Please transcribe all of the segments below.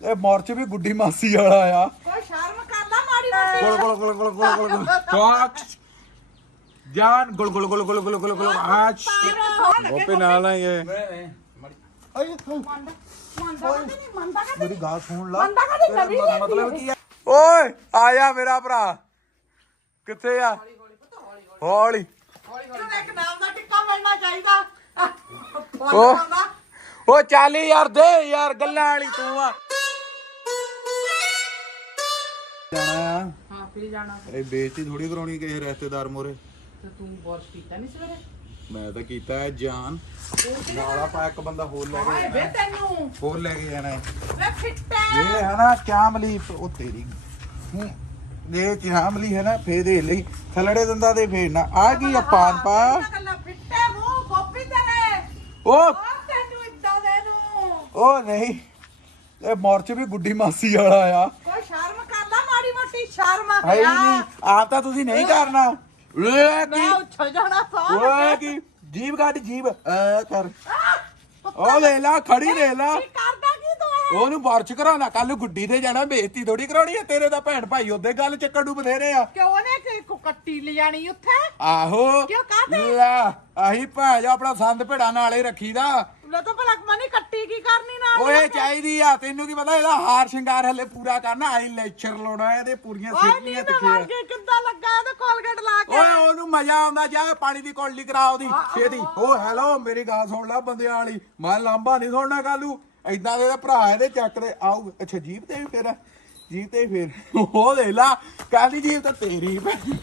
ਇਹ ਮੋਰਚ ਵੀ ਗੁੱਡੀ ਮਾਸੀ ਵਾਲਾ ਆ ਕੋਈ ਸ਼ਰਮ ਕਰਦਾ ਮਾੜੀ ਮੋਟੀ ਗੋਲ ਗੋਲ ਗੋਲ ਗੋਲ ਗੋਲ ਗੋਲ ਗੋਲ ਟਾਕ ਜਾਨ ਗੋਲ ਗੋਲ ਗੋਲ ਗੋਲ ਗੋਲ ਗੋਲ ਗੋਲ ਆਚ ਗੋਪੀ ਨਾਲ ਆਏ ਮੰਨਦਾ ਮੰਨਦਾ ਕਦੇ ਨਹੀਂ ਮੰਨਦਾ ਕਦੇ ਮੇਰੀ ਗੱਲ ਸੁਣ ਲਾ ਮੰਨਦਾ ਕਦੇ ਨਵੀਂ ਲੈਂਦੀ ਮਤਲਬ ਕੀ ਆ ਓਏ ਆ ਜਾ ਮੇਰਾ ਭਰਾ ਕਿੱਥੇ ਆ ਹੌਲੀ ਤੈਨੂੰ ਇੱਕ ਨਾਮ ਦਾ ਟਿੱਕਾ ਮਿਲਣਾ ਚਾਹੀਦਾ ਉਹ ਉਹ ਚੱਲ ਯਾਰ ਦੇ ਯਾਰ ਗੱਲਾਂ ਵਾਲੀ ਤੂੰ ਆ ਹਾਂ ਫਿਰ ਜਾਣਾ। ਇਹ ਬੇਇੱਜ਼ਤੀ ਥੋੜੀ ਕਰਾਉਣੀ ਕਿਸੇ ਰਿਸ਼ਤੇਦਾਰ ਮੋਰੇ ਤੇ ਤੂੰ ਕੀਤਾ ਨਹੀਂ ਸਵੇਰੇ? ਮੈਂ ਤਾਂ ਕੀਤਾ ਹੈ ਜਾਨ। ਨਾਲ? ਆਪਾਂ ਇੱਕ ਬੰਦਾ ਹੋਰ ਲੈ ਹਾਏ ਕੇ ਵੇ ਤੈਨੂੰ। ਹੋਰ ਲੈ ਕੇ ਜਾਣਾ ਹੈ। ਵੇ ਫਿੱਟਾ। ਇਹ ਹੈ ਨਾ ਚਾਮਲੀ ਉਹ ਤੇਰੀ। ਹੂੰ। ਇਹ ਚਾਮਲੀ ਹੈ ਨਾ ਫੇ ਦੇ ਲਈ। ਥਲੜੇ ਦੰਦਾ ਦੇ ਫੇਰਨਾ ਆ ਕੀ ਆ ਪਾਨ ਪਾ? ਕੱਲਾ ਫਿੱਟੇ ਮੂੰਹ ਗੋਪੀ ਤੇਰੇ। ਉਹ। ਉਹ ਤੈਨੂੰ ਇਦਾਂ ਦੇ ਨੂੰ। ਉਹ ਨਹੀਂ। ਇਹ ਮੋਰਚ ਵੀ ਗੁੱਡੀ ਮਾਸੀ ਵਾਲਾ ਆ। ਕੋਈ ਕਰਦਾ ਮੋਟੀ ਸ਼ਰਮ ਆ ਹੈ ਨਹੀਂ ਆਪ ਤਾਂ ਤੁਸੀਂ ਨਹੀਂ ਕਰਨਾ। ਓਏ ਕੀ? ਮੈਂ ਉੱਛ ਜਾਣਾ ਸਾਹ ਓਏ ਕੀ? ਜੀਬ ਕੱਢ ਜੀਬ ਐ ਕਰ। ਉਹ ਲੈ ਲਾ ਖੜੀ ਲੈ ਲਾ। ਕੀ ਕਰਦਾ ਕੀ ਤੂੰ ਇਹ? ਉਹਨੂੰ ਬਾਰਚ ਕਰਾਉਣਾ। ਕੱਲ ਗੁੱਡੀ ਤੇ ਜਾਣਾ ਬੇਇੱਜ਼ਤੀ ਥੋੜੀ ਕਰਾਉਣੀ ਹੈ ਤੇਰੇ ਦਾ ਭੈਣ ਭਾਈ ਉਹਦੇ ਗੱਲ ਚੱਕਰ ਡੁੱਬ ਬਥੇਰੇ ਆ। ਕਿਉਂ ਨੇ ਕਿ ਕੋ ਕੱਟੀ ਲਿਜਾਣੀ ਉੱਥੇ? ਆਹੋ। ਕਿਉਂ ਕਾਹਤੇ? ਲੈ ਆਹੀ ਭਾਜ ਆਪਣਾ ਸੰਦ ਭੇੜਾ ਨਾਲੇ ਰੱਖੀਦਾ। ਲੈ ਤਾਂ ਭਲਾ ਮਨੀ ਕੱਟੀ ਕੀ ਕਰਨੀ ਨਾਲ ਓਏ ਚਾਹੀਦੀ ਆ ਤੈਨੂੰ ਕੀ ਪਤਾ ਇਹਦਾ ਹਾਰ ਸ਼ਿੰਗਾਰ ਹਲੇ ਪੂਰਾ ਕਰਨਾ ਆਈ ਲੈਕਚਰ ਲਾਉਣਾ ਇਹਦੇ ਪੂਰੀਆਂ ਓਏ ਸਿੱਧੀਆਂ ਕੇ ਕਿੱਦਾਂ ਲੱਗਾ ਇਹਦੇ ਕੋਲਗੇਟ ਲਾ ਕੇ? ਓਏ ਉਹਨੂੰ ਮਜ਼ਾ ਆਉਂਦਾ ਜਾ ਪਾਣੀ ਦੀ ਕੋਲੀ ਕਰਾ ਉਹਦੀ ਛੇਤੀ। ਓ ਹੈਲੋ ਮੇਰੀ ਗੱਲ ਸੁਣ ਲੈ ਬੰਦਿਆਂ ਵਾਲੀ ਮੈਂ ਲਾਂਬਾ ਨਹੀਂ ਸੁਣਨਾ ਕਾਲੂ। ਐਦਾਂ ਦੇ ਤਾਂ ਭਰਾ ਇਹਦੇ ਚੱਕ ਦੇ ਆਊ ਅੱਛਾ ਜੀਪ ਤੇ ਵੀ ਫੇਰ ਜੀਪ ਤੇ ਵੀ ਫੇਰ। ਉਹ ਦੇ ਲਾ ਕਾਹਦੀ ਜੀਪ ਤਾਂ ਤੇਰੀ ਭੈਣ।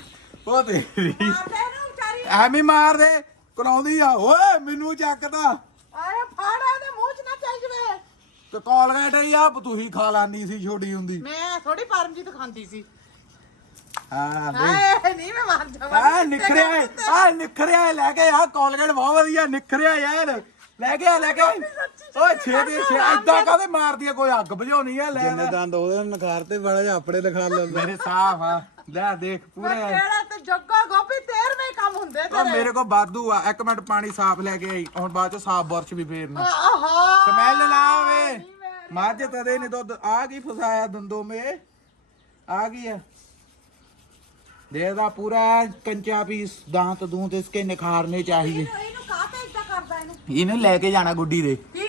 ਉਹ ਤੇਰੀ। ਮਾਰਦੇ ਨੂੰ ਵਿਚਾਰੀ। ਐਵੇਂ ਮਾਰ ਦੇ ਕਰਾਉਂਦੀ ਆ। ਓਏ ਮੈਨੂੰ ਚੱਕਦਾ। ਆਏ ਫੜ ਇਹਦੇ ਮੂੰਹ 'ਚ ਨਾ ਚੱਲ ਜਵੇ। ਤੇ ਕੋਲਗੇਟ ਹੀ ਆ ਤੁਸੀਂ ਖਾ ਲਾਂਦੀ ਸੀ ਛੋਟੀ ਹੁੰਦੀ। ਮੈਂ ਥੋੜੀ ਪਰਮਜੀਤ ਖਾਂਦੀ ਸੀ। ਹਾਂ ਦੇ ਹਾਏ ਨਹੀਂ ਮੈਂ ਮਾਰ ਜਾਵਾਂ। ਆ ਨਿਖਰਿਆ ਏ, ਆ ਨਿਖਰਿਆ ਏ, ਲੈ ਕੇ ਆ ਕੋਲਗੇਟ ਬਹੁਤ ਵਧੀਆ ਨਿਖਰਿਆ ਯਾਰ। ਲੈ ਕੇ ਆ ਲੈ ਕੇ ਆ। ਓਏ ਛੇਤੀ ਛੇ ਏਦਾਂ ਕਾਹਦੇ ਮਾਰਦੀ ਆ ਕੋਈ ਅੱਗ ਬੁਝਾਉਣੀ ਆ ਲੈ ਜਿੰਨੇ ਲੈ। ਦੰਦ ਉਹਦੇ ਨਖਾਰ ਤੇ ਬੜਾ ਜਿਹਾ ਆਪਣੇ ਦਿਖਾ ਲੈਂਦਾ। ਮੇਰੇ ਸਾਫ਼ ਆ। ਲੈ ਦੇਖ ਪੂਰੇ। ਕਿਹੜਾ ਤੇ ਜੱਗਾ ਗੋਪੀ 13ਵੇਂ ਕੰਮ ਹੁੰਦੇ ਤੇਰੇ। ਮੇਰੇ ਕੋਲ ਬਾਦੂ ਆ। ਇੱਕ ਮਿੰਟ ਪਾਣੀ ਸਾਫ਼ ਲੈ ਕੇ ਆਈ। ਹੁਣ ਬਾਅਦ ਚ ਸਾਫ਼ ਬੁਰਸ਼ ਵੀ ਫੇਰਨਾ ਆਹਾ। ਸਮੈਲ ਨਾ ਆਵੇ। ਮੱਝ ਤਦੇ ਨਹੀਂ ਦੁੱਧ। ਆ ਕੀ ਫਸਾਇਆ ਦੰਦੋਂ ਮੇ? ਆ ਗਈ ਆ? ਦੇਦਾ ਪੂਰਾ ਕੰਚਾ ਪੀਸ ਦਾंत ਦੂੰਤ ਇਸਕੇ ਨਿਖਾਰਨੇ ਚਾਹੀਏ ਇਹਨੂੰ ਕਾਹਤੇ ਇਦਾਂ ਕਰਦਾ ਇਹਨੂੰ? ਇਹਨੂੰ ਲੈ ਕੇ ਜਾਣਾ ਗੁੱਡੀ ਦੇ। ਕੀ ਨੂੰ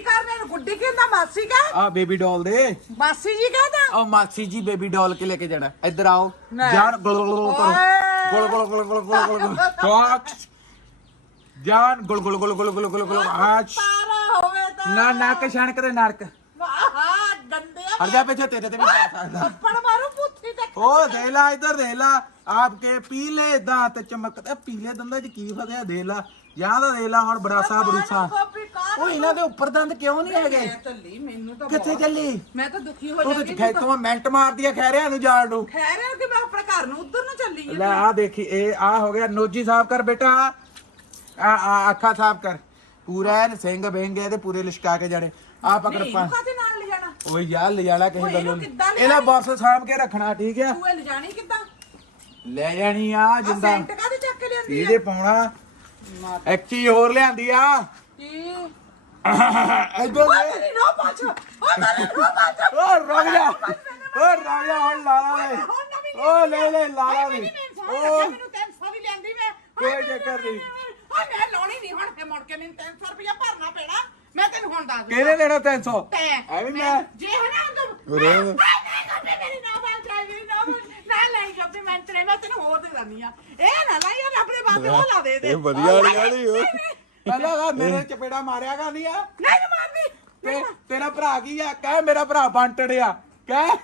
ਗੁੱਡੀ ਕਹਿੰਦਾ ਮਾਸੀ ਕਾ ਆ ਬੇਬੀ ਡਾਲ ਦੇ ਮਾਸੀ ਜੀ ਕਹਿੰਦਾ ਉਹ ਮਾਸੀ ਜੀ ਬੇਬੀ ਡਾਲ ਕੇ ਲੈ ਕੇ ਜਾਣਾ ਇੱਧਰ ਆਓ ਲੈ। ਜਾਨ ਗੁਲ ਗੁਲ ਗੁਲ ਕਰੋ ਓਏ। ਗੁਲ ਗੁਲ ਗੁਲ ਗੁਲ ਗੁਲ ਗੁਲ ਟਾਕ ਜਾਨ ਗੁਲ ਗੁਲ ਗੁਲ ਗੁਲ ਗੁਲ ਗੁਲ ਗੁਲ ਆਚ ਤਾਰਾ ਹੋਵੇ ਤਾਂ ਨਾ ਨੱਕ ਛਣਕ ਦੇ ਨਰਕ ਆਹਾ ਗੰਦੇ ਹਟ ਜਾ ਪਿੱਛੇ ਤੇਰੇ ਤੇ ਵੀ ਪੈ ਸਕਦਾ ਥੱਪੜ ਮਾਰੂ ਤੇ ਉਹ ਦੇ ਲਾ ਇੱਧਰ ਲਾ ਆਪਕੇ ਪੀਲੇ ਦਾਂਤ ਚਮਕਦੇ ਪੀਲੇ ਦੰਦਾਂ 'ਚ ਕੀ ਫਸਿਆ ਦੇ ਲਾ। ਜਾਂ ਦਾ ਦੇ ਲਾ ਹੁਣ ਬਰਾਸਾ ਉਹ ਇਹਨਾਂ ਦੇ ਉੱਪਰ ਦੰਦ ਕਿਉਂ ਨਹੀਂ ਹੈਗੇ? ਮੈਨੂੰ ਤਾਂ ਕਿੱਥੇ ਚੱਲੀ? ਮੈਂ ਤਾਂ ਦੁਖੀ ਹੋ ਤੂੰ ਜਾਂਦੀ ਤੇ ਖੈਤੋਂ ਮਿੰਟ ਮਾਰਦੀ ਆ ਖੈਰਿਆਂ ਨੂੰ ਜਾਣ ਨੂੰ। ਖੈਰ ਹੈ ਕਿ ਮੈਂ ਆਪਣੇ ਘਰ ਨੂੰ ਉਧਰ ਨੂੰ ਚੱਲੀ ਲੈ ਆ ਦੇਖੀ ਇਹ ਆ ਹੋ ਗਿਆ ਨੋਜੀ ਸਾਫ਼ ਕਰ ਬੇਟਾ। ਆ ਆ ਅੱਖਾਂ ਸਾਫ਼ ਕਰ। ਪੂਰਾ ਸਿੰਘ ਬਹਿੰਗੇ ਤੇ ਪੂਰੇ ਲਿਸ਼ਕਾ ਕੇ ਜਾਣੇ। ਆ ਪਕੜ ਪਾ ਓਏ ਯਾਰ ਲਿਜਾਣਾ ਕਿਸੇ ਓਏ, ਗੱਲੋਂ ਇਹਨੂੰ ਕਿੱਦਾਂ ਲਿਜਾਣੀ? ਇਹਦਾ ਬਸ ਸਾਂਭ ਕੇ ਰੱਖਣਾ ਠੀਕ ਆ? ਤੂੰ ਇਹ ਲਿਜਾਣੀ ਕਿੱਦਾਂ? ਲੈ ਜਾਣੀ ਆ ਆ ਜਿੰਦਾ। ਸੈਂਟ ਕਾਹਦੇ ਚੱਕ ਕੇ ਲਿਆਂਦੀ ਇਹਦੇ ਪਾਉਣਾ। ਇੱਕ ਚੀਜ਼ ਹੋਰ ਲਿਆਂਦੀ ਆ। ਕੀ? ਇਧਰ ਓਏ ਮੇਰੀ ਨੋ ਪਾਛ। ਓਏ ਮੇਰੀ ਨੋ ਪਾਛ। ਓ ਰੁਕ ਜਾ ਓ ਰੁਕ ਜਾ ਹੁਣ ਲਾਲਾ ਦੇ। ਓ ਲੈ ਲੈ ਲਾਲਾ ਦੇ। ਓ ਮੈਨੂੰ 300 ਵੀ ਲਿਆਂਦੀ ਮੈਂ। ਕੋਈ ਚੱਕਰ ਨਹੀਂ। ਓਏ ਮੈਂ ਲਾਉਣੀ ਨਹੀਂ ਹੁਣ ਫੇ ਮੁੜ ਕੇ ਮੈਨੂੰ 300 ਰੁਪਇਆ ਭਰਨਾ ਪੈਣਾ। ਮੈਂ ਤੈਨੂੰ ਹੁਣ ਦੱਸ ਦਿੰਦਾ। ਕਿਹਨੇ ਦੇਣਾ 300 ਤੈਂ ਐਵੇਂ ਮੈਂ ਜੇ ਹੈ ਨਾ ਤੂੰ ਨਹੀਂ ਗੱਪੇ ਮੇਰੀ ਨਾ ਬਾਲ ਚਾਹੀ ਮੇਰੀ ਨਾ ਬਾਲ ਨਾ ਲਈ ਗੱਪੇ ਮੈਂ ਤੇਰੇ ਮੈਂ ਤੈਨੂੰ ਹੋਰ ਦੇ ਦਿੰਦੀ ਆ। ਇਹ ਨਾ ਲਾਈ ਯਾਰ ਆਪਣੇ ਬਾਪੇ ਉਹ ਲਾ ਦੇ ਦੇ। ਇਹ ਵਧੀਆ ਵਾਲੀ ਆ ਨੀ ਉਹ। ਪਹਿਲਾਂ ਤਾਂ ਮੇਰੇ ਚਪੇੜਾ ਮਾਰਿਆ ਗਾ ਨਹੀਂ ਆ। ਨਹੀਂ ਨਾ ਮਾਰਦੀ। ਤੇ ਤੇਰਾ ਭਰਾ ਕੀ ਆ? ਕਹਿ ਮੇਰਾ ਭਰਾ ਬੰਟੜਿਆ ਕਹਿ।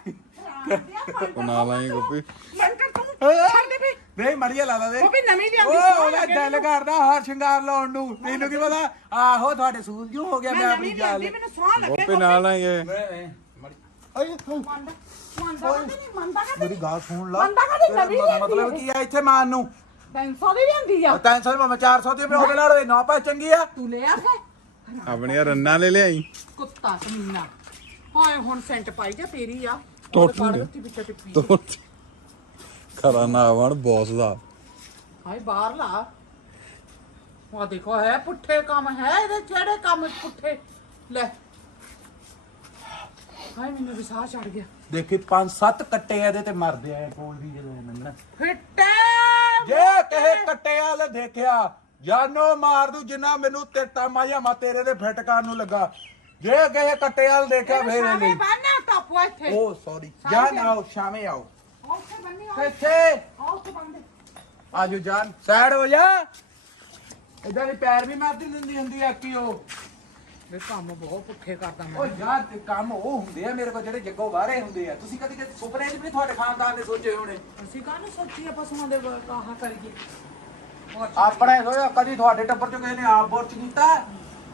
ਉਹ ਨਾਲ ਆਏ ਗੋਪੀ। ਮਨ ਕਰ ਤੂੰ ਛੱਡ ਦੇ ਵੀ ਨਹੀਂ ਮੜੀਆ ਲਾਲਾ ਦੇ। ਉਹ ਵੀ ਨਵੀਂ ਲਿਆਂਦੀ ਓਏ ਸੋਹਣੀ ਉਹਦਾ ਲੱਗੇ ਦਿਲ ਕਰਦਾ ਹਾਰ ਸ਼ਿੰਗਾਰ ਲਾਉਣ ਨੂੰ। ਤੈਨੂੰ ਕੀ ਪਤਾ? ਆਹੋ ਤੁਹਾਡੇ ਸੂਲ ਕਿਉਂ ਹੋ ਗਿਆ? ਮੈਂ ਮੈਂ ਆਪਣੀ ਨਵੀਂ ਲਿਆਂਦੀ ਮੈਨੂੰ ਸੋਹਣਾ ਲੱਗੇ ਗੋਪੀ ਨਾਲ ਆਏ ਮੰਨਦਾ ਮੰਨਦਾ ਕਦੇ ਨਹੀਂ ਮੰਨਦਾ ਕਦੇ ਮੇਰੀ ਗੱਲ ਸੁਣ ਲਾ। ਮੰਨਦਾ ਕਦੇ ਨਵੀਂ ਲਿਆਂਦੀ ਮਤਲਬ ਕੀ ਆ ਇੱਥੇ ਮਾਨ ਨੂੰ? 300 ਦੀ ਲਿਆਂਦੀ ਆ। 300 ਮੈਂ 400 ਦੀ ਮੈਂ ਉਹਦੇ ਨਾਲ ਹੋਏ ਨਾ ਪਾ ਚੰਗੀ ਆ। ਤੂੰ ਲੈ ਆ ਕੇ। ਆਪਣੀਆਂ ਰੰਨਾਂ ਲੈ ਲਿਆਈ। ਕੁੱਤਾ ਕਮੀਨਾ। ਹਾਏ ਹੁਣ ਸੈਂਟ ਪਾਈ ਜਾ ਤੇਰੀ ਆ। ਤੋੜ ਕਾੜ ਦੇ। ਦਿੱਤੀ ਵਿੱਚ ਟਿੱਪੀ। ਤੋ ਖਰਾ ਨਾ ਆਵਣ ਬੌਸ ਦਾ। ਹਾਏ ਬਾਹਰ ਲਾ ਆ ਦੇਖੋ ਹੈ ਪੁੱਠੇ ਕੰਮ ਹੈ ਇਹਦੇ ਕਿਹੜੇ ਕੰਮ ਪੁੱਠੇ? ਲੈ। ਹਾਏ ਮੈਨੂੰ ਵੀ ਸਾਹ ਚੜ ਗਿਆ। ਦੇਖੀ ਪੰਜ ਸੱਤ ਕੱਟੇ ਇਹਦੇ ਤੇ ਮਰਦੇ ਆ ਕੋਈ ਵੀ ਜਦੋਂ ਇਹ ਲੰਘਣਾ। ਫਿੱਟੇ! ਜੇ ਕਹੇ ਕੱਟੇ ਵਾਲੇ ਦੇਖਿਆ ਜਾਨੋ ਮਾਰ ਦੂ ਜਿੰਨਾ ਮੈਨੂੰ ਤੇਟਾ ਮਾਇਆ ਮਾ ਤੇਰੇ ਦੇ ਫਟਕਾਰ ਨੂੰ ਲੱਗਾ। ਜੇ ਕਹੇ ਕੱਟੇ ਵਾਲੇ ਦੇਖਿਆ ਫੇਰ ਸਾਵੇਂ ਨਹੀਂ ਬੰਨਾ ਟੱਪੋ ਇੱਥੇ। ਓ ਸੌਰੀ ਜਾਨ ਆਓ ਸ਼ਾਮੇ ਆਓ। ਉੱਥੇ ਬੰਨੀ ਹੋ ਕਿੱਥੇ ਉੱਥੇ ਬੰਦੇ ਆਜੋ ਜਾਨ ਸਾਈਡ ਹੋ ਜਾ। ਇਦਾਂ ਦੀ ਪੈਰ ਵੀ ਮਾਰਦੀ ਦਿੰਦੀ ਹੁੰਦੀ ਆ ਕੀ ਉਹ। ਵੇ ਕੰਮ ਬਹੁਤ ਪੁੱਠੇ ਕਰਦਾ ਓ ਯਾਰ ਤੇ ਕੰਮ ਉਹ ਹੁੰਦੇ ਆ ਮੇਰੇ ਕੋਲ ਜਿਹੜੇ ਜੱਗੋ ਬਾਹਰੇ ਹੁੰਦੇ ਆ। ਤੁਸੀਂ ਕਦੀ ਕਦੀ ਸੁਪਨੇ 'ਚ ਵੀ ਨੀ ਤੁਹਾਡੇ ਖਾਨਦਾਨ ਦੇ ਸੋਚੇ ਹੋਣੇ। ਅਸੀਂ ਕਾਹਨੂੰ ਸੋਚੀ ਆ ਪਸ਼ੂਆਂ ਦੇ ਕਾਹਾ ਕਰੀਏ? ਆਪਣੇ ਸੋਇਆ ਕਦੀ ਤੁਹਾਡੇ ਟੱਬਰ 'ਚ ਕਿਸੇ ਨੇ ਆਪ ਬੁਰਚ ਕੀਤਾ?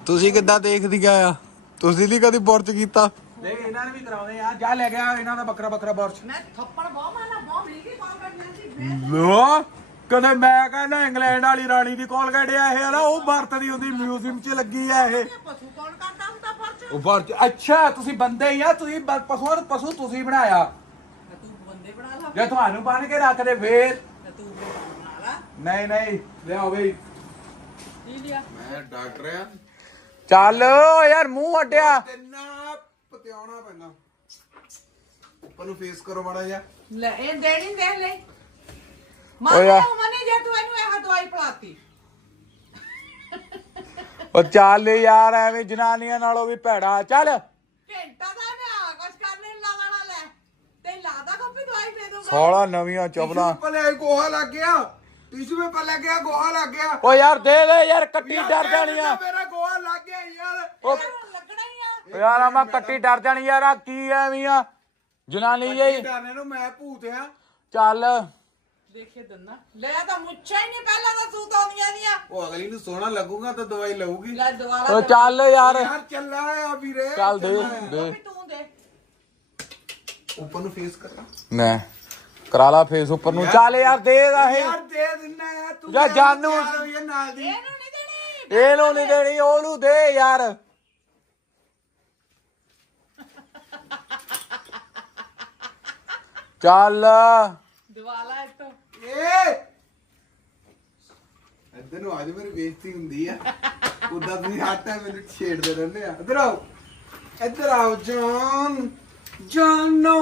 ਤੁਸੀਂ ਕਿੱਦਾਂ ਦੇਖਦੀ ਆ? ਤੁਸੀਂ ਨਹੀਂ ਕਦੀ ਬੁਰਜ ਕੀਤਾ? ਨਹੀਂ ਇਹਨਾਂ ਨੇ ਵੀ ਕਰਾਉਣੇ ਆ। ਜਾ ਲੈ ਗਿਆ ਇਹਨਾਂ ਦਾ ਬੱਕਰਾ ਬੱਕਰਾ ਬੁਰਚ ਮੈਂ ਥੱਪੜ ਬਹੁਤ ਮਾਰਨਾ ਬਹੁਤ ਮਿਲ ਗਈ ਕਾਲ ਕਰ ਲੈਂਦੀ ਲੋ ਕਦੇ ਮੈਂ ਕਹਿੰਦਾ ਇੰਗਲੈਂਡ ਵਾਲੀ ਰਾਣੀ ਦੀ ਕੋਲਗੇਟ ਆ ਇਹ ਨਾ ਉਹ ਵਰਤਦੀ ਹੁੰਦੀ ਮਿਊਜ਼ੀਅਮ 'ਚ ਲੱਗੀ ਆ ਇਹ। ਪਸ਼ੂ ਕੌਣ ਕਰਦਾ ਹੁੰਦਾ ਫਰਜ਼ ਉਹ ਵਰਚ ਅੱਛਾ ਤੁਸੀਂ ਬੰਦੇ ਹੀ ਆ ਤੁਸੀਂ ਬ- ਪਸ਼ੂਆਂ ਨੂੰ ਪਸ਼ੂ ਤੁਸੀਂ ਬਣਾਇਆ। ਤੂੰ ਬੰਦੇ ਬਣਾ ਲਾ। ਜੇ ਤੁਹਾਨੂੰ ਬੰਨ ਕੇ ਰੱਖਦੇ ਫੇਰ। ਤੇ ਤੂੰ ਬਣਾ ਲਾ। ਨਹੀਂ ਨਹੀਂ ਲਿਆਓ ਬਈ। ਕੀ ਲਿਆ? ਮੈਂ ਡਾਕਟਰ ਆ। ਚੱਲ ਓ ਯਾਰ ਮੂੰਹ ਅੱਡਿਆ ਤਿੰਨਾ ਪਤਿਆਉਣਾ ਪੈਂਦਾ। ਉੱਪਰ ਨੂੰ ਫੇਸ ਕਰੋ ਮਾੜਾ ਜਿਹਾ। ਲੈ ਇਹ ਦੇਣੀ ਦੇ ਲੈ। ਓ ਮਾਰ ਯਾਰ। ਮਨੇ ਜੇ ਤੂੰ ਇਹਨੂੰ ਇਹ ਦਵਾਈ ਪਲਾਤੀ। ਉਹ ਚੱਲ ਯਾਰ ਐਵੇਂ ਜਨਾਨੀਆਂ ਨਾਲੋਂ ਵੀ ਭੈੜਾ। ਚੱਲ। ਘੰਟਾ ਦਾ ਨਾ ਕੁਛ ਕਰਨੇ ਲਾ ਲੈਣਾ ਲੈ। ਤੇ ਲਾਦਾ ਕਾਪੀ ਦਵਾਈ ਦੇ ਦੂੰਗਾ ਸਾਲਾ ਨਵੀਆਂ ਚਪਲਾਂ। ਪਲੇ ਗੋਹਾ ਲੱਗ ਗਿਆ। ਟਿਸ਼ੂ ਪੇਪਰ ਲੱਗ ਗਿਆ ਗੋਹਾ ਲੱਗ ਗਿਆ। ਓ ਯਾਰ ਦੇ ਦੇ ਯਾਰ ਕੱਟੀ ਡਰ ਜਾਣੀ ਆ ਮੇਰਾ ਗੋਹਾ ਲੱਗ ਗਿਆ ਯਾਰ। ਹੀ ਆ ਯਾਰ ਆਮਾ ਕੱਟੀ ਡਰ ਜਾਣੀ ਯਾਰ ਆ ਕੀ ਐਵੇਂ ਆ? ਜਨਾਨੀ ਜਿਹੀ ਡਾਨੇ ਨੂੰ ਮੈਂ ਭੂਤ ਆ। ਚੱਲ। ਦੇਖੇ ਦੰਨਾ। ਲੈ ਤਾਂ ਮੁੱਛਾਂ ਹੀ ਨਹੀਂ ਪਹਿਲਾਂ ਤਾਂ ਸੂਤ ਆਉਂਦੀਆਂ ਦੀਆਂ ਉਹ ਅਗਲੀ ਨੂੰ ਸੋਹਣਾ ਲੱਗੂਗਾ ਤਾਂ ਦਵਾਈ ਲਊਗੀ। ਲੈ ਦੁਬਾਰਾ ਓ ਚੱਲ ਯਾਰ। ਯਾਰ ਚੱਲਾ ਆ ਵੀਰੇ ਚੱਲ ਦੇ। ਦੇ। ਵੀ ਤੂੰ ਦੇ। ਉੱਪਰ ਨੂੰ ਫੇਸ ਕਰ। ਮੈਂ ਕਰਾ ਲਾ ਫੇਸ ਉੱਪਰ ਨੂੰ। ਚੱਲ ਯਾਰ ਦੇ ਦਾ ਇਹ। ਯਾਰ ਦੇ ਦਿੰਨਾ ਆ ਤੂੰ ਜਾ ਜਾਨੂ। ਆ ਨਾਲ ਦੀ। ਇਹਨੂੰ ਨਹੀਂ ਦੇਣੀ। ਇਹਨੂੰ ਨਹੀਂ ਦੇਣੀ ਉਹਨੂੰ ਦੇ ਯਾਰ। ਚੱਲ। ਦਿਵਾਲਾ ਇੱਕ ਏ! ਇੱਧਰ ਨੂੰ ਅੱਜ ਮੇਰੀ ਬੇਇੱਜ਼ਤੀ ਹੁੰਦੀ ਆ। ਉਦਾਂ ਤੁਸੀਂ ਹਰ ਟਾਈਮ ਮੈਨੂੰ ਛੇੜਦੇ ਰਹਿੰਦੇ ਆ। ਇੱਧਰ ਆਓ। ਇੱਧਰ ਆਓ ਜਾਨ। ਜਾਨੋ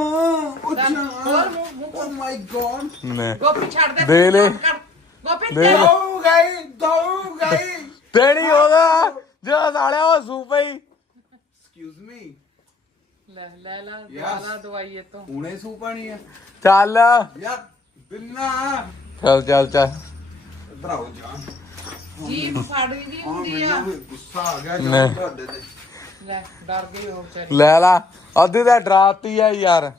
ਉਹ ਜਾਨ। ਓ ਮਾਈ ਗॉड ਮੈਂ ਗੋਪੀ ਛੱਡ ਦੇ ਦੇ ਲੈ। ਕਰ। ਗੋਪੀ ਦੇ ਦੇ ਲੈ। ਦੋ ਗਈ ਦੋ ਗਈ ਦੇਣੀ ਉਹਦਾ ਜਿਹੜਾ ਸਾਲਿਆ ਉਹ ਸੂਪਈ ਐਕਸਕਿਊਜ਼ ਮੀ ਲੈ ਲੈ ਲੈ Yes. ਦਿਵਾਲਾ ਦਵਾਈ ਇਹ ਤੋਂ ਹੁਣੇ ਸੂ ਪਾਣੀ ਆ। ਚੱਲ। ਯਾਰ ਬਿੰਨਾ। ਚੱਲ ਚੱਲ ਚੱਲ। ਇੱਧਰ ਆਓ ਜਾਨ। ਜੀਭ ਫੜਦੀ ਦੀ ਹਾਂ ਹੁੰਦੀ ਆ। ਮੈਨੂੰ ਵੀ ਗੁੱਸਾ ਆ ਗਿਆ ਨਹੀਂ। ਜਾਨ ਤੁਹਾਡੇ ਤੇ। ਲੈ ਡਰ ਗਈ ਉਹ ਵਿਚਾਰੀ। ਲੈ ਲਾ ਅੱਧੀ ਤਾਂ ਡਰਾਤੀ ਆ ਯਾਰ।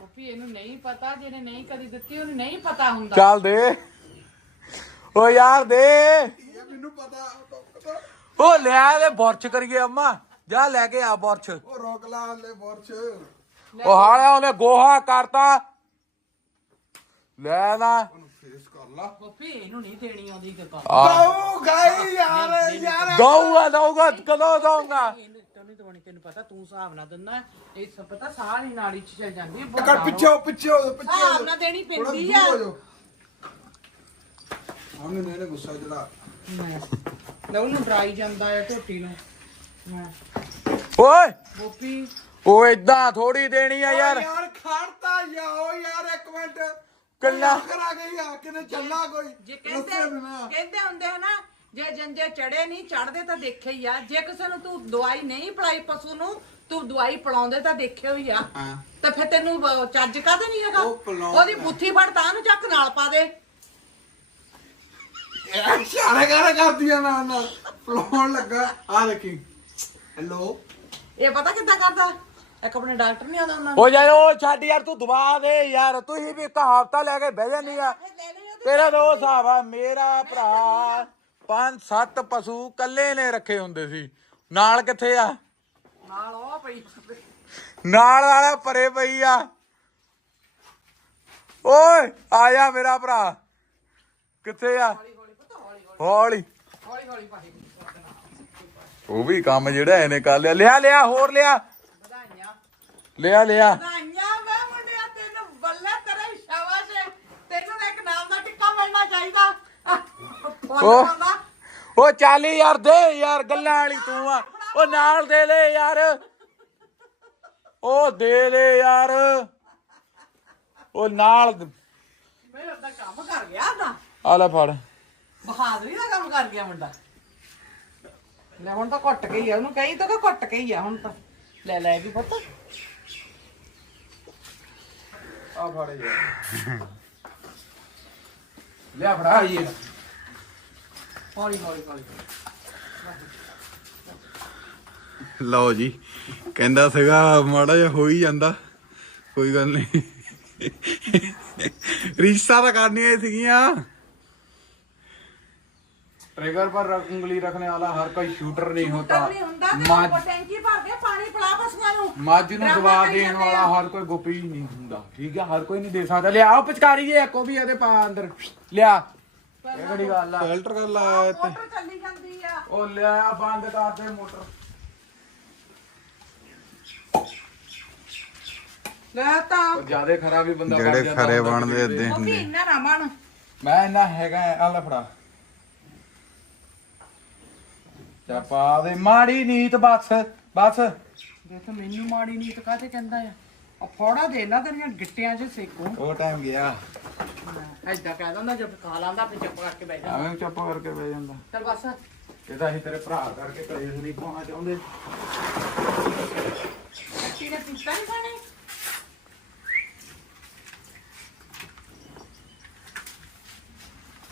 ਗੋਪੀ ਇਹਨੂੰ ਨਹੀਂ ਪਤਾ ਜਿਹਨੇ ਨਹੀਂ ਕਦੀ ਦਿੱਤੀ ਉਹਨੂੰ ਨਹੀਂ ਪਤਾ ਹੁੰਦਾ। ਚੱਲ ਦੇ। ਓ ਯਾਰ ਦੇ। ਇਹ ਮੈਨੂੰ ਪਤਾ ਪਤਾ। ਉਹ ਲਿਆ ਦੇ ਬੁਰਚ ਕਰੀਏ ਅੰਮਾ। ਜਾ ਲੈ ਕੇ ਆ ਬੁਰਚ ਉਹ ਰੋਕ ਲਾ ਹਲੇ ਬੋਰਚ ਉਹ ਹਾਲਿਆ ਉਹਨੇ ਗੋਹਾ ਕਰਤਾ। ਲੈ ਨਾ। ਉਹਨੂੰ ਫੇਸ ਕਰ ਲਾ। ਗੋਪੀ ਇਹਨੂੰ ਨਹੀਂ ਦੇਣੀ ਆਉਂਦੀ ਕਿਤਾ ਆ। ਦੋ ਗਈ ਯਾਰ ਯਾਰ। ਦਊਗਾ ਦਊਗਾ ਕਦੋਂ ਦਊਗਾ? ਤੈਨੂੰ ਦਵਾਣੀ ਤੈਨੂੰ ਪਤਾ ਤੂੰ ਹਿਸਾਬ ਨਾਲ ਦਿੰਦਾ। ਇਹ ਸਭ ਪਤਾ ਸਾਰੀ ਨਾੜੀ ਚ ਚਲ ਜਾਂਦੀ ਹੈ ਪਿੱਛੇ ਪਿੱਛੇ ਪਿੱਛੇ ਹਿਸਾਬ। ਨਾਲ ਦੇਣੀ ਪੈਂਦੀ ਆ। ਮੈਨੂੰ ਇਹਨੇ ਗੁੱਸਾ ਜਿਹੜਾ ਲੈ ਉਹਨੂੰ ਡਰਾਈ ਜਾਂਦਾ ਹੈ ਢੋਟੀ ਨੂੰ। ਮੈਂ। ਓਏ। ਗੋਪੀ। ਉਹ ਇਦਾਂ ਥੋੜੀ ਦੇਣੀ ਆ ਯਾਰ। ਯਾਰ ਖੜਤਾ ਜਾਓ ਯਾਰ ਇੱਕ ਮਿੰਟ। ਕੱਲਾ। ਕਰਾ ਗਈ ਆ ਕਿਤੇ ਚੱਲਾ ਕੋਈ? ਜੇ ਕਹਿੰਦੇ। ਕਹਿੰਦੇ ਹੁੰਦੇ ਹਨਾ ਜੇ ਜੰਜੇ ਚੜੇ ਨਹੀਂ ਚੜਦੇ ਤਾਂ ਦੇਖੇ ਹੀ ਆ। ਜੇ ਕਿਸੇ ਨੂੰ ਤੂੰ ਦਵਾਈ ਨਹੀਂ ਪਿਲਾਈ ਪਸ਼ੂ ਨੂੰ ਤੂੰ ਦਵਾਈ ਪਿਲਾਉਂਦੇ ਤਾਂ ਦੇਖਿਓ ਹੀ ਆ। ਹਾਂ। ਤਾਂ ਫਿਰ ਤੈਨੂੰ ਚੱਜ ਕਾਹਦੇ ਨਹੀਂ ਹੈਗਾ? ਉਹ ਪਿਲਾਉਣ ਉਹਦੀ। ਬੁੱਥੀ ਫੜ ਤਾਂ ਨੂੰ ਚੱਕ ਨਾਲ ਪਾ ਦੇ। ਯਾਰ ਇਸ਼ਾਰਾ ਕਰ ਕਰਦੀਆਂ ਨਾਲ ਨਾਲ? ਫਲੋਣ ਲੱਗਾ। ਆ ਦੇਖੀ। ਹੈਲੋ ਇਹ ਪਤਾ ਕਿੱਦਾਂ ਕਰਦਾ? ਇੱਕ ਆਪਣੇ ਡਾਕਟਰ ਨਹੀਂ ਆਉਂਦਾ ਉਹਨਾਂ ਉਹ ਜਾ ਉਹ ਛੱਡ ਯਾਰ ਤੂੰ ਦਬਾ ਦੇ ਯਾਰ। ਤੁਸੀਂ ਵੀ ਕਹਾਵਤਾਂ ਲੈ ਕੇ ਬਹਿ ਜਾਂਦੀ ਆ। ਤੇਰਾ ਤਾਂ ਉਹ ਹਿਸਾਬ ਆ ਮੇਰਾ ਭਰਾ। ਪੰਜ ਸੱਤ ਪਸ਼ੂ ਕੱਲੇ ਨੇ ਰੱਖੇ ਹੁੰਦੇ ਸੀ। ਨਾਲ ਕਿੱਥੇ ਆ? ਨਾਲ ਉਹ ਪਈ ਨਾਲ ਵਾਲਾ ਪਰੇ ਪਈ ਆ। ਓਏ ਆ ਜਾ ਮੇਰਾ ਭਰਾ। ਕਿੱਥੇ ਆ? ਹੌਲੀ ਹੌਲੀ। ਹੌਲੀ ਪਾਈ ਉਹ ਵੀ ਕੰਮ ਜਿਹੜਾ ਇਹਨੇ ਕਰ ਲਿਆ। ਲਿਆ ਲਿਆ ਹੋਰ ਲਿਆ। ਵਧਾਈਆਂ ਲਿਆ ਲਿਆ। ਵਧਾਈਆਂ ਵੇ ਮੁੰਡਿਆ ਤੈਨੂੰ ਬੱਲੇ ਤੇਰੇ ਸ਼ਾਬਾਸ਼ ਏ। ਤੈਨੂੰ ਨਾ ਇੱਕ ਨਾਮ ਦਾ ਟਿੱਕਾ ਮਿਲਣਾ ਚਾਹੀਦਾ। ਫੁੱਲ ਉਹ। ਉਹ ਚੱਲ ਯਾਰ ਦੇ ਯਾਰ ਗੱਲਾਂ ਵਾਲੀ ਤੂੰ ਆ। ਉਹ ਨਾਲ ਦੇ ਲੈ ਯਾਰ। ਉਹ ਦੇ ਦੇ ਯਾਰ। ਉਹ ਨਾਲ ਮੇਰੇ ਤਾਂ ਕੰਮ ਕਰ ਗਿਆ ਤਾਂ ਆ ਲੈ ਫੜ। ਬਹਾਦਰੀ ਦਾ ਕੰਮ ਕਰ ਗਿਆ ਮੁੰਡਾ। ਲੈ ਹੁਣ ਤਾਂ ਘੁੱਟ ਕੇ ਹੀ ਆ, ਉਹਨੂੰ ਕਹੀ ਤਾਂ ਕਿ ਘੁੱਟ ਕੇ ਹੀ ਆ ਹੁਣ ਤਾਂ। ਲੈ ਲੈ ਵੀ ਪੁੱਤ। ਆ ਫੜ ਯਾਰ ਲਿਆ ਫੜਾ ਇਹ। ਹੌਲੀ ਹੌਲੀ ਹੌਲੀ। ਲਓ ਜੀ, ਕਹਿੰਦਾ ਸੀਗਾ ਮਾੜਾ ਜਿਹਾ ਹੋ ਹੀ ਜਾਂਦਾ, ਕੋਈ ਗੱਲ ਨਹੀਂ। ਰਿਸ਼ਤਾ ਤਾਂ ਕਰਨੀਆਂ ਹੀ ਸੀਗੀਆਂ। ट्रिगर पर रख उंगली रखने वाला हर कोई शूटर नहीं होता ਨਹੀਂ ਹੁੰਦਾ ਤੇ ਮੱਝ ਉਹ ਟੈਂਕੀ ਭਰ ਕੇ ਪਾਣੀ ਪਿਲਾ ਪਸ਼ੂਆਂ ਨੂੰ ਮੱਝ ਨੂੰ ਦਵਾ ਦੇਣ ਵਾਲਾ ਹਰ ਕੋਈ ਗੋਪੀ ਨਹੀਂ ਹੁੰਦਾ ਠੀਕ ਹੈ ਹਰ ਕੋਈ ਨਹੀਂ ਦੇ ਸਕਦਾ ਲਿਆਓ ਪਿਚਕਾਰੀ ਜੇ ਇੱਕੋ ਵੀ ਇਹਦੇ ਪਾ ਅੰਦਰ ਲਿਆ ਇਹ ਕਿਹੜੀ ਗੱਲ ਆ ਫਿਲਟਰ ਕਰ ਲਾਇਆ ਇੱਥੇ ਮੋਟਰ ਚੱਲੀ ਜਾਂਦੀ ਆ ਉਹ ਲਿਆ ਬੰਦ ਕਰ ਦੇ ਮੋਟਰ ਲੈ ਤਾਂ ਉਹ ਜਿਆਦੇ ਖਰਾ ਵੀ ਬੰਦਾ ਜਿਹੜੇ ਬਣ ਜਾਂਦਾ ਖਰੇ ਹੁੰਦਾ ਬਣਦੇ ਕਿਤੇ। ਏਦਾਂ ਮੰਮੀ ਇੰਨਾ ਨਾ ਬਣ ਮੈਂ ਇੰਨਾ ਹੈਗਾ ਆ ਲੈ ਫੜਾ ਚਾ ਪਾ ਦੇ ਮਾੜੀ ਨੀਤ ਬਸ ਬਸ। ਦੇਖ ਮੈਨੂੰ ਮਾੜੀ ਨੀਤ ਕਾਹਤੇ ਕਹਿੰਦਾ ਆ? ਆ ਫੋੜਾ ਦੇ ਨਾ ਤੇਰੀਆਂ ਗਿੱਟਿਆਂ 'ਚ ਸੇਕੂ। ਉਹ ਟਾਈਮ ਗਿਆ। ਐਦਾਂ ਕਹਿ ਦਿੰਦਾ ਜਦ ਖਾ ਲਾਂਦਾ ਤੇ ਚੁੱਪ ਕਰਕੇ ਬਹਿ ਜਾ। ਐਵੇਂ ਚੁੱਪ ਕਰਕੇ ਬਹਿ ਜਾਂਦਾ। ਚੱਲ ਬਸ। ਇਹਦਾ ਅਸੀਂ ਤੇਰੇ ਭਰਾ ਕਰਕੇ ਕਲੇਸ਼ ਨਹੀਂ ਪਾਉਣਾ ਚਾਹੁੰਦੇ। ਕਿਹਨੇ ਪੀਤਾ ਨਹੀਂ ਖਾਣੇ?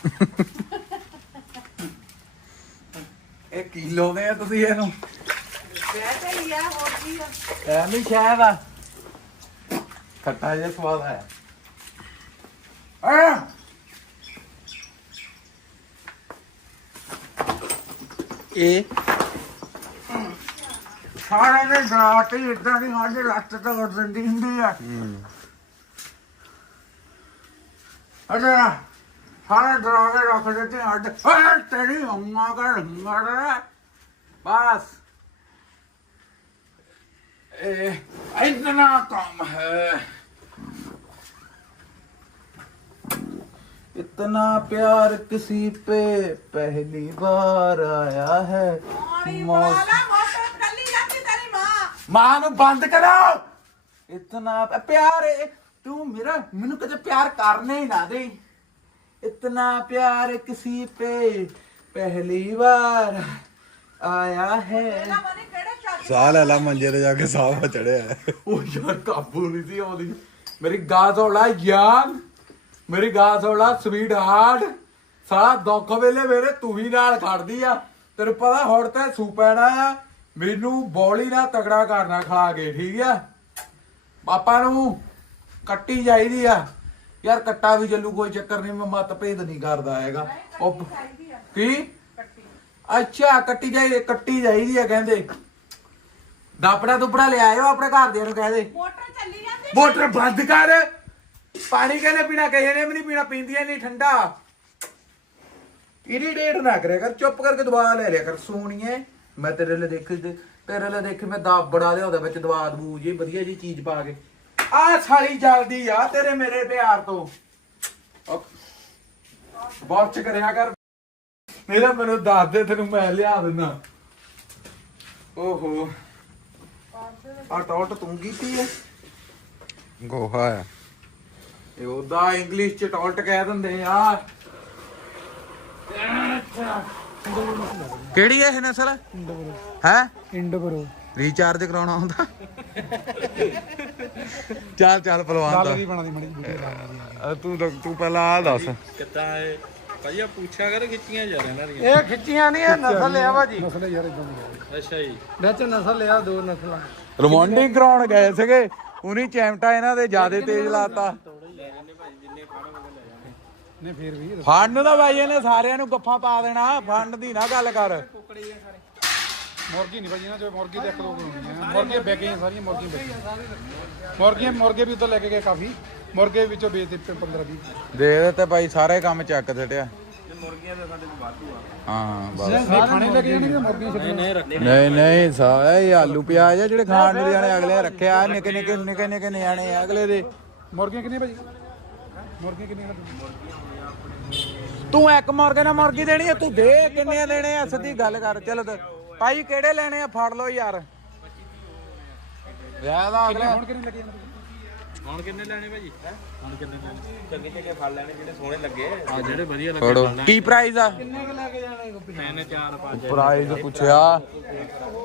ਇਹ ਕਿਲੋ ਦੇ ਆ ਤੁਸੀਂ ਇਹਨੂੰ। ਵੈਸੇ ਹੀ ਆ ਹੋਰ ਕੀ ਆ। ਐ ਨਹੀਂ ਸ਼ਾਇਦ ਆ। ਖੱਟਾ ਜਿਹਾ ਸਵਾਦ ਆਇਆ। ਆ! ਇਹ ਸਾਰਾ ਨੇ ਗਰਾਟ ਹੀ ਇਦਾਂ ਦੀ ਸਾਡੇ ਲੱਤ ਤੋਂ ਉੱਡ ਦਿੰਦੀ ਹੁੰਦੀ ਆ। ਅਰੇ ਸਾਰਾ ਡਰਾ ਕੇ ਰੱਖ ਦਿੱਤੇ ਅੱਡ ਓਏ ਤੇਰੀ ਅੰਮਾ ਕਰ ਮਰ ਬਸ ए, इतना कम है इतना प्यार किसी पे पहली बार आया है ਪਾਣੀ मौस- ਪਾ ਲਾ ਮੋਟਰ ਕੱਲੀ ਜਾਂਦੀ ਤੇਰੀ ਮਾਂ ਮਾਂ ਨੂੰ ਬੰਦ ਕਰੋ ਇਤਨਾ ਪ- ਪਿਆਰ ਹੈ, ਤੂੰ ਮੇਰਾ ਮੈਨੂੰ ਕਦੇ ਪਿਆਰ ਕਰਨੇ ਹੀ ਨਾ ਦੇ ਇਤਨਾ ਪਿਆਰ ਕਿਸੇ पे पहली बार आया है ਇਹਦਾ ਮਨੀ ਕਿਹੜੇ ਚੱਜ ਸਾਹ ਲੈ ਲਾ ਮੰਜੇ ਤੇ ਜਾ ਕੇ ਸਾਹ ਚੜਿਆ ਉਹ ਯਾਰ ਕਾਬੂ ਨਹੀਂ ਸੀ ਆਉਂਦੀ ਮੇਰੀ ਗਾਂ ਥੋੜਾ ਯਾਰ ਮੇਰੀ ਗਾਂ ਥੋੜਾ ਸਵੀਟ ਹਾਰਟ ਸਾਰਾ ਦੁੱਖ ਵੇਲੇ ਮੇਰੇ ਤੂੰ ਹੀ ਨਾਲ ਖੜਦੀ ਆ ਤੈਨੂੰ ਪਤਾ ਹੁਣ ਤੇ ਸੂ ਪੈਣਾ ਆ ਮੈਨੂੰ ਬੋਲੀ ਨਾਲ ਤਗੜਾ ਕਰਨਾ ਖਾ ਕੇ ਠੀਕ ਆ ਪਾਪਾ ਨੂੰ ਕੱਟੀ ਚਾਹੀਦੀ ਆ ਯਾਰ ਕੱਟਾ ਵੀ ਚੱਲੂ ਕੋਈ ਚੱਕਰ ਨਹੀਂ ਮੈਂ ਮਤ ਭੇਦ ਨਹੀਂ ਕਰਦਾ ਹੈਗਾ। ਉਹ ਕੀ? ਅੱਛਾ ਕੱਟੀ ਜਾਈ ਕੱਟੀ ਚਾਹੀਦੀ ਆ ਕਹਿੰਦੇ। ਦਾਪੜਾ ਦੁਪੜਾ ਲੈ ਆਇਓ ਆਪਣੇ ਘਰ ਦੇ ਨੂੰ ਕਹਦੇ। ਮੋਟਰ ਚੱਲੀ ਜਾਂਦੀ ਮੋਟਰ ਬੰਦ ਕਰ। ਪਾਣੀ ਕਹਿੰਦੇ ਪੀਣਾ ਕਹੇ ਨੇ ਵੀ ਨਹੀਂ ਪੀਣਾ ਪੀਂਦੀਆਂ ਨਹੀਂ ਠੰਡਾ। ਇਰੀਟੇਟ ਨਾ ਕਰਿਆ ਕਰ ਚੁੱਪ ਕਰਕੇ ਦਵਾ ਲੈ ਲਿਆ ਕਰ ਸੋਣੀਏ। ਮੈਂ ਤੇਰੇ ਲਈ ਦੇਖ ਤੇਰੇ ਲਈ ਦੇਖ ਮੈਂ ਦਾ ਬੜਾ ਲਿਆ ਉਹਦੇ ਵਿੱਚ ਦਵਾ ਦਵੂ ਜੀ ਵਧੀਆ ਜੀ ਚੀਜ਼ ਪਾ ਕੇ। ਆ ਸਾਲੀ ਜਲਦੀ ਆ ਤੇਰੇ ਮੇਰੇ ਪਿਆਰ ਤੋਂ। ਬਹੁਤ ਕਰਿਆ ਕਰ। ਮੇਰਾ ਮੈਨੂੰ ਦੱਸ ਦੇ ਤੈਨੂੰ ਮੈਂ ਲਿਆ ਦਿੰਦਾ। ਓਹੋ। ਆ ਟੌਟ ਤੂੰ ਕੀਤੀ ਹੈ ਗੋਹਾ ਆ। ਇਹ ਉਹਦਾ ਇੰਗਲਿਸ਼ ਚ ਟੌਲਟ ਕਹਿ ਦਿੰਦੇ ਆ। ਕਿਹੜੀ ਹੈ ਇਹ ਨਸਲ? ਹੈ? ਇੰਡ ਬਰੋ ਰੀਚਾਰਜ ਕਰਾਉਣਾ ਹੁੰਦਾ। ਚੱਲ ਚੱਲ ਪਹਿਲਵਾਨ ਦਾ। ਬਣਾਦੀ ਮੜੀ ਅ, ਤੂੰ ਤਾਂ- ਤੂੰ ਪਹਿਲਾਂ ਆ ਦੱਸ। ਕਿੱਦਾਂ ਇਹ? ਭਾਜੀ ਆ ਪੁੱਛਿਆ ਕਰ ਖਿੱਚੀਆਂ ਜਾ ਰਹੀਆਂ ਇਹਨਾਂ ਦੀਆਂ ਇਹ ਖਿੱਚੀਆਂ ਨਹੀਂ ਇਹ ਨਸਲ ਲਿਆ ਭਾਜੀ ਨਸਲ ਯਾਰ ਇਦਾਂ ਦੀ ਅੱਛਾ ਜੀ। ਵਿੱਚ ਨਸਲ ਲਿਆ ਦੋ ਨਸਲਾਂ। ਰੋਮਾਂਟਿਕ ਕਰਾਉਣ ਗਏ ਸੀਗੇ। ਉਹਨੀ ਚੈਮਟਾ ਇਹਨਾਂ ਦੇ ਜਿਆਦੇ ਤੇਜ਼ ਲਾਤਾ। ਨੇ ਫੇਰ ਵੀ ਫੰਡ ਦਾ ਬਾਈ ਇਹਨੇ ਸਾਰਿਆਂ ਨੂੰ ਗੱਫਾ ਪਾ ਦੇਣਾ। ਫੰਡ ਦੀ ਨਾ ਗੱਲ ਕਰ। ਮੁਰਗੀ ਨਹੀਂ ਭਾਜੀ ਇਹਨਾਂ ਚੋਂ ਮੁਰਗੀ ਤੇ ਇੱਕ ਦੋ ਬਣਾਉਣੀਆਂ ਮੁਰਗੀਆਂ ਗਈਆਂ ਸਾਰੀਆਂ ਮੁਰਗੀਆਂ ਗਈਆਂ ਮੁਰਗੀਆਂ ਮੁਰਗੇ ਵੀ ਉਧਰ ਲੈ ਕੇ ਗਏ ਕਾਫੀ। ਮੁਰਗੇ ਵਿੱਚੋਂ ਵੇਚ ਦਿੱਤੇ 15 20 ਦੇ ਦੇ ਤੇ ਬਾਈ ਸਾਰੇ ਕੰਮ ਚੱਕ ਛੱਡਿਆ। ਮੁਰਗੀਆਂ ਦੇ ਸਾਡੇ ਕੋਲ ਵਾਧੂ ਆ। ਹਾਂ ਬਸ। ਖਾਣੇ ਲੈ ਕੇ ਜਾਣਗੇ ਮੁਰਗੀਆਂ ਛੱਡਣੀਆਂ ਨਹੀਂ ਨਹੀਂ ਨਹੀਂ ਸਾਰੇ ਆਲੂ ਪਿਆਜ਼ ਆ ਜਿਹੜੇ ਖਾਣ ਨੂੰ ਜਾਣੇ ਅਗਲੇ ਰੱਖਿਆ ਨਿੱਕੇ ਨਿੱਕੇ ਨਿੱਕੇ ਨਿੱਕੇ ਨਿਆਣੇ ਆ ਅਗਲੇ ਦੇ। ਮੁਰਗੀਆਂ ਕਿੰਨੀਆਂ ਭਾਜੀ ਮੁਰਗੀਆਂ ਕਿੰਨੀਆਂ ਤੂੰ ਇੱਕ ਮੁਰਗੇ ਨਾਲ ਮੁਰਗੀ ਦੇਣੀ ਆ ਤੂੰ ਦੇ ਕਿੰਨੇ ਦੇਣੇ ਆ ਸਿੱਧੀ ਗੱਲ ਕਰ ਚਲ ਭਾਈ ਕਿਹੜੇ ਲੈਣੇ ਆ? ਫੜ ਲਓ ਯਾਰ। ਜ਼ਿਆਦਾ ਅਗਲਾ। ਹੁਣ ਕਿੰਨੇ ਲੱਗੇ ਹੁਣ ਕਿੰਨੇ ਲੈਣੇ ਭਾਜੀ? ਹੁਣ ਕਿੰਨੇ ਲੈਣੇ? ਚੰਗੇ ਚੰਗੇ ਫਲ ਲੈਣੇ ਜਿਹੜੇ ਸੋਹਣੇ ਲੱਗੇ। ਆ ਜਿਹੜੇ ਵਧੀਆ ਲੱਗੇ ਫੜੋ। ਕੀ ਪ੍ਰਾਈਸ ਆ? ਮੈਨੇ ਚਾਰ ਪੰਜ। ਪ੍ਰਾਈਸ ਪੁੱਛਿਆ।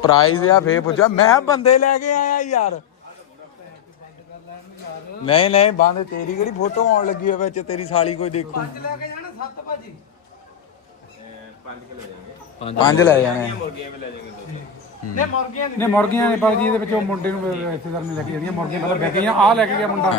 ਪ੍ਰਾਈਸ ਆ ਫੇਰ ਪੁੱਛਿਆ। ਮੈਂ ਬੰਦੇ ਲੈ ਕੇ ਆਇਆ ਯਾਰ। ਨਹੀਂ ਨਹੀਂ ਬੰਦ। ਤੇਰੀ ਕਿਹੜੀ ਫੋਟੋ ਆਉਣ ਲੱਗੀ ਹੋਵੇ ਵਿੱਚ? ਤੇਰੀ ਸਾਲੀ ਕੋਈ ਦੇਖੂ। ਲੈ ਕੇ ਜਾਣਾ ਸੱਤ ਭਾਜੀ। ਪੰਜ ਲੈ ਜਾਣੇ। ਨੇ ਮੁਰਗੀਆਂ ਨੇ ਮੁਰਗੀਆਂ ਨੇ ਪਰ ਜੀ ਇਹਦੇ ਵਿੱਚ ਉਹ ਮੁੰਡੇ ਨੂੰ ਰਿਸ਼ਤੇਦਾਰ ਨੇ ਲੈ ਕੇ ਜਾਣੀਆਂ। ਮੁਰਗੀਆਂ ਪਹਿਲਾਂ ਵਿਕ ਗਈਆਂ। ਆ ਲੈ ਕੇ ਗਿਆ ਮੁੰਡਾ।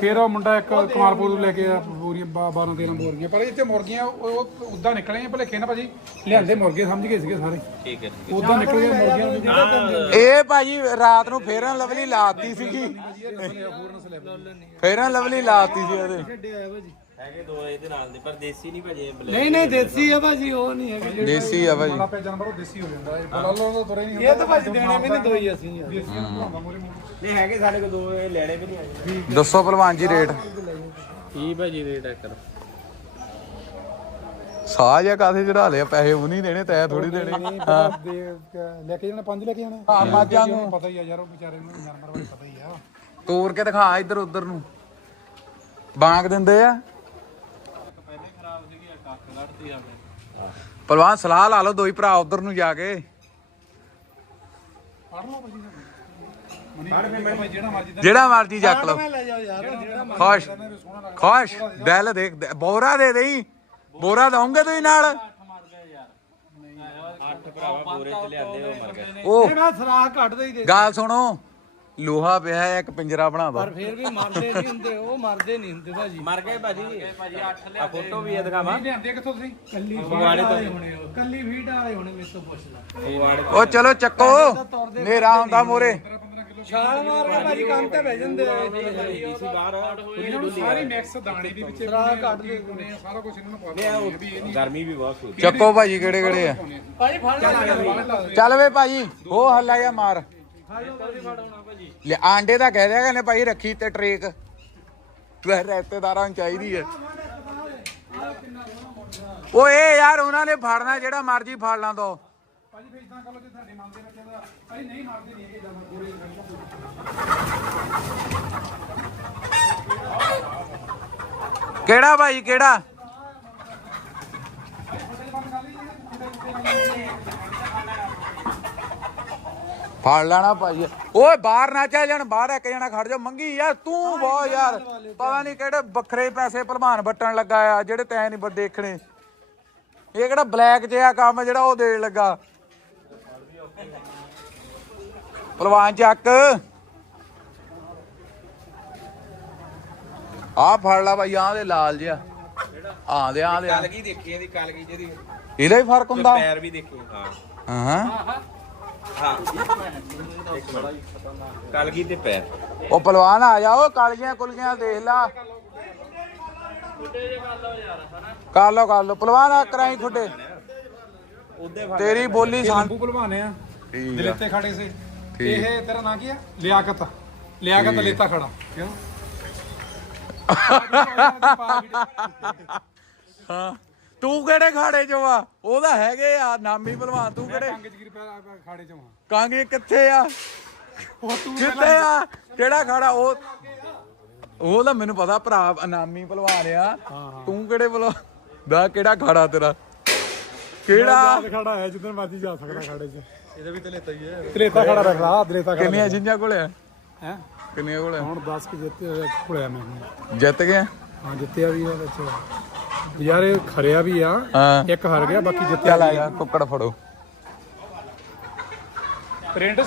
ਫਿਰ ਉਹ ਮੁੰਡਾ ਇੱਕ ਕਮਾਲਪੁਰ ਤੋਂ ਲੈ ਕੇ ਆ ਪੂਰੀਆਂ 12 13 ਮੁਰਗੀਆਂ। ਪਰ ਇੱਥੇ ਮੁਰਗੀਆਂ ਉਹ ਉਦਾਂ ਨਿਕਲੀਆਂ ਭਲੇਖੇ ਨਾ ਭਾਜੀ। ਲਿਆਂਦੇ ਮੁਰਗੇ ਸਮਝ ਗਏ ਸੀਗੇ ਸਾਰੇ। ਠੀਕ ਹੈ ਉਦਾਂ ਨਿਕਲ ਗਏ ਮੁਰਗੀਆਂ। ਇਹ ਭਾਜੀ ਰਾਤ ਨੂੰ ਫੇਰਨ ਲਵਲੀ ਲਾਤੀ ਸੀਗੀ। ਫੇਰਨ ਲਵਲੀ ਲਾਤੀ ਸੀ ਇਹਦੇ। ਹੈਗੇ ਦੋ ਇਹਦੇ ਨਾਲ ਦੇ ਪਰ ਦੇਸੀ ਨਹੀਂ ਭਾਜੀ ਨਹੀਂ ਨਹੀਂ ਦੇਸੀ ਆ ਭਾਜੀ ਉਹ ਨਹੀਂ ਹੈਗੇ ਦੇਸੀ ਆ ਭਾਜੀ। ਆਪੇ ਜਾਨਵਰ ਉਹ ਦੇਸੀ ਹੋ ਜਾਂਦਾ ਇਹ ਬਲਾਲੋ ਦਾ ਤੁਰੇ ਨਹੀਂ ਇਹ ਤਾਂ ਭਾਜੀ ਦੇਣੇ ਵੀ ਨਹੀਂ ਦੋਈ ਅਸੀਂ ਯਾਰ ਦੇਸੀ ਨੂੰ ਬਣਾਉਂਦਾ ਮੋਰੇ ਮੋਰੇ। ਨਹੀਂ ਹੈਗੇ ਸਾਡੇ ਕੋਲ ਦੋ ਇਹ ਲੈਣੇ ਵੀ ਨਹੀਂ ਆਏ ਦੱਸੋ ਭਲਵਾਨ ਜੀ ਰੇਟ। ਕੀ ਭਾਜੀ ਰੇਟ ਕਰ ਸਾਹ ਜਿਹਾ ਕਾਥੇ ਚੜਾ ਲਿਆ ਪੈਸੇ ਉਹ ਨਹੀਂ ਦੇਣੇ ਤੈ ਥੋੜੀ ਦੇਣੇ। ਲੈ ਕੇ ਜਾਣਾ ਪੰਜ ਲੈ ਕੇ ਜਾਣਾ? ਹਾਂ, ਮੱਝਾਂ ਨੂੰ। ਪਤਾ ਹੀ ਆ ਯਾਰ ਉਹ ਵਿਚਾਰੇ ਨੂੰ ਜਾਨਵਰ ਬਾਰੇ ਪਤਾ ਹੀ ਆ। ਤੋੜ ਕੇ ਦਿਖਾ ਇੱਧਰ ਉੱਧਰ ਨੂੰ। ਬਾਂਗ ਦਿੰਦੇ ਆ। ਆ ਭਲਵਾਨ ਸਲਾਹ ਲਾ ਲਓ ਦੋਈ ਭਰਾ ਉੱਧਰ ਨੂੰ ਜਾ ਕੇ। ਪੜ ਲਓ ਭਾਜੀ ਮਨੀ ਮੈਂ ਜਿਹੜਾ ਮਰਜ਼ੀ ਦਾ ਜਿਹੜਾ ਮਰਜ਼ੀ ਚੱਕ ਲਓ। ਲੈ ਜਾਓ ਯਾਰ ਜਿਹੜਾ ਖੁਸ਼ ਖੁਸ਼ ਦਿਲ ਦੇਖ ਦੇ- ਬੋਰਾ ਦੇ ਦੇਈ। ਬੋਰਾ ਦਉਂਗੇ ਤੁਸੀਂ ਨਾਲ? ਅੱਠ ਭਰਾਵਾ ਪੂਰੇ ਚ ਲਿਆਂਦੇ ਉਹ ਦੇ। ਗੱਲ ਸੁਣੋ। ਲੋਹਾ ਪਿਆ ਹੈ ਇੱਕ ਪਿੰਜਰਾ ਬਣਾ ਦੋ। ਫੇਰ ਵੀ ਮਰਦੇ ਨਹੀਂ ਹੁੰਦੇ ਉਹ ਮਰਦੇ ਨਹੀਂ ਹੁੰਦੇ ਭਾਜੀ। ਮਰ ਗਏ ਭਾਜੀ। ਭਾਜੀ ਅੱਠ ਲਿਆ ਫੋਟੋ ਵੀ ਇਹ ਦਿਖਾਵਾਂ। ਲਿਆਂਦੇ ਕਿੱਥੋਂ ਤੁਸੀਂ? ਕੱਲੀ ਫਗਵਾੜੇ ਤੋਂ। ਹੋਣੇ ਉਹ। ਕੱਲੀ ਫੀਡ ਵਾਲੇ ਹੋਣੇ ਮੇਰੇ ਤੋਂ ਪੁੱਛ ਲੈ। ਉਹ ਚਲੋ ਚੱਕੋ। ਨੇਰਾ ਹੁੰਦਾ ਮੋਰੇ। ਛਾਲ ਮਾਰ ਕੇ ਭਾਜੀ ਕੰਮ ਤੇ ਬਹਿ ਜਾਂਦੇ ਆ। ਸੀ ਬਾਹਰ ਸਾਰੀ ਮਿਕਸ ਦਾਣੇ ਦੀ ਵਿੱਚ ਸਰਾਖ ਕੱਢ ਦੇ ਨੇ ਸਾਰਾ ਕੁਝ ਇਹਨਾਂ ਨੂੰ ਪਾ ਵੀ ਇਹ ਗਰਮੀ ਵੀ ਬਹੁਤ ਸੀ ਚੱਕੋ ਭਾਜੀ ਕਿਹੜੇ ਕਿਹੜੇ ਆ? ਭਾਜੀ ਫੜ ਲੈ। ਚੱਲ ਵੇ ਭਾਜੀ ਉਹ ਹੱਲਾ ਗਿਆ ਮਾਰ। ਲੈ ਆਂਡੇ ਦਾ ਕਹਿ ਦਿਆ ਕਹਿੰਦੇ ਭਾਈ ਰੱਖੀ ਤੇ ਟਰੇਕ। ਤੂੰ ਰਿਸ਼ਤੇਦਾਰਾਂ ਨੂੰ ਚਾਹੀਦੀ ਹੈ। ਉਹ ਇਹ ਯਾਰ ਉਹਨਾਂ ਨੇ ਫੜਨਾ ਜਿਹੜਾ ਮਰਜ਼ੀ ਫੜ ਲਾਂ ਦੋ ਭਾਜੀ ਫੇਰ ਇਦਾਂ ਕਰੋ ਜੇ ਤੁਹਾਡੇ ਮਨ ਦੇ ਵਿੱਚ ਇਹਦਾ ਭਾਜੀ ਨਹੀਂ ਮਾਰਦੇ ਨਹੀਂ ਹੈਗੇ ਜਾਨਵਰ ਪੂਰੇ ਕਿਹੜਾ ਭਾਈ ਕਿਹੜਾ? ਫੜ ਲੈਣਾ ਭਾਈ। ਓਏ ਬਾਹਰ ਨਾ ਚੱਲ ਜਾਣ ਬਾਹਰ ਇੱਕ ਜਣਾ ਖੜ ਜਾ। ਮੰਗੀ ਯਾਰ ਤੂੰ ਬਹੁਤ ਯਾਰ। ਪਤਾ ਨਹੀਂ ਕਿਹੜੇ ਵੱਖਰੇ ਪੈਸੇ ਭਲਵਾਨ ਵੱਟਣ ਲੱਗਾ ਆ ਜਿਹੜੇ ਤੈਂ ਨਹੀਂ ਦੇਖਣੇ। ਇਹ ਕਿਹੜਾ ਬਲੈਕ ਜਿਹਾ ਕੰਮ ਜਿਹੜਾ ਉਹ ਦੇਣ ਲੱਗਾ। ਭਲਵਾਨ ਚੱਕ। ਆ ਫੜ ਲਾ ਭਾਈ ਆਹ ਦੇ ਲਾਲ ਜਿਹਾ। ਆ ਦੇ ਆ ਦੇ ਆ। ਕਲਗੀ ਦੇਖੀ ਇਹਦੀ ਕਲਗੀ ਜਿਹਦੀ। ਇਹਦਾ ਹੀ ਫ਼ਰਕ ਹੁੰਦਾ। ਪੈਰ ਵੀ ਦੇਖੀ ਹਾਂ ਹਾਂ। ਹਾਂ। ਕਲਗੀ ਤੇ ਪੈਰ? ਉਹ ਪਹਿਲਵਾਨ ਆ ਜਾ ਉਹ ਕਾਲੀਆਂ ਕੁਲੀਆਂ ਦੇਖ ਲਾ। ਕਰ ਲੋ ਕਰ ਲੋ ਪਹਿਲਵਾਨ ਆ ਕਰਾਈ ਖੁੱਡੇ ਉਹਦੇ ਤੇਰੀ ਬੋਲੀ ਸਾਂ ਸੰਭੂ ਭਲਵਾਨੇ ਆ। ਠੀਕ ਆ। ਖੜੇ ਸੀ। ਇਹ ਤੇਰਾ ਨਾਂ ਕੀ ਆ? ਲਿਆਕਤ। ਲਿਆਕਤ ਲੇਤਾ ਖੜਾ। ਕਿਉਂ? ਹਾਂ। ਤੂੰ ਕਿਹੜੇ ਖਾੜੇ ਚੋਂ ਆ? ਉਹਦਾ ਹੈਗੇ ਆ ਨਾਮੀ ਪਹਿਲਵਾਨ ਤੂੰ ਕਿਹੜੇ? ਕੰਗ ਜਗੀਰ ਪੈ ਖਾੜੇ ਚੋਂ ਆ। ਕਾਂਗੇ ਕਿੱਥੇ ਆ? ਉਹ ਤੂੰ ਕਿੱਥੇ ਆ? ਕਿਹੜਾ ਖਾੜਾ? ਉਹ ਉਹ ਤਾਂ ਮੈਨੂੰ ਪਤਾ ਭਰਾ ਨਾਮੀ ਪਹਿਲਵਾਨ ਆ। ਤੂੰ ਕਿਹੜੇ ਪਹਿਲਵਾਨ ਦਾ ਕਿਹੜਾ ਖਾੜਾ ਤੇਰਾ? ਕਿਹੜਾ? ਖੜਾ ਹੈ ਜਿੱਦਣ ਮਰਜ਼ੀ ਜਾ ਸਕਦਾ ਖਾੜੇ 'ਚ। ਇਹਦਾ ਵੀ ਦਲੇਤਾ ਹੀ ਹੈ। ਦਲੇਤਾ ਖੜਾ ਰੱਖਦਾ ਦਲੇਤਾ ਖੜਾ ਕਿੰਨੀਆਂ ਜਿੰਜਾਂ ਕੋਲੇ ਆ? ਹੈ? ਕਿੰਨੀਆਂ ਕੋਲੇ? ਹੁਣ 10 ਕਿ ਜਿੱਤੇ ਭੁਲਿਆ ਮੈਂ। ਜਿੱਤ ਗਏ ਹਾਂ ਜਿੱਤਿਆ ਵੀ ਆ ਵਿੱਚ। ਯਾਰ ਇਹ ਖਰਿਆ ਵੀ ਆ ਹਾਂ। ਇੱਕ ਹਾਰ ਗਿਆ ਬਾਕੀ ਜਿੱਤਿਆ ਚੱਲ ਆ ਕੁੱਕੜ ਫੜੋ। ਪ੍ਰਿੰਟ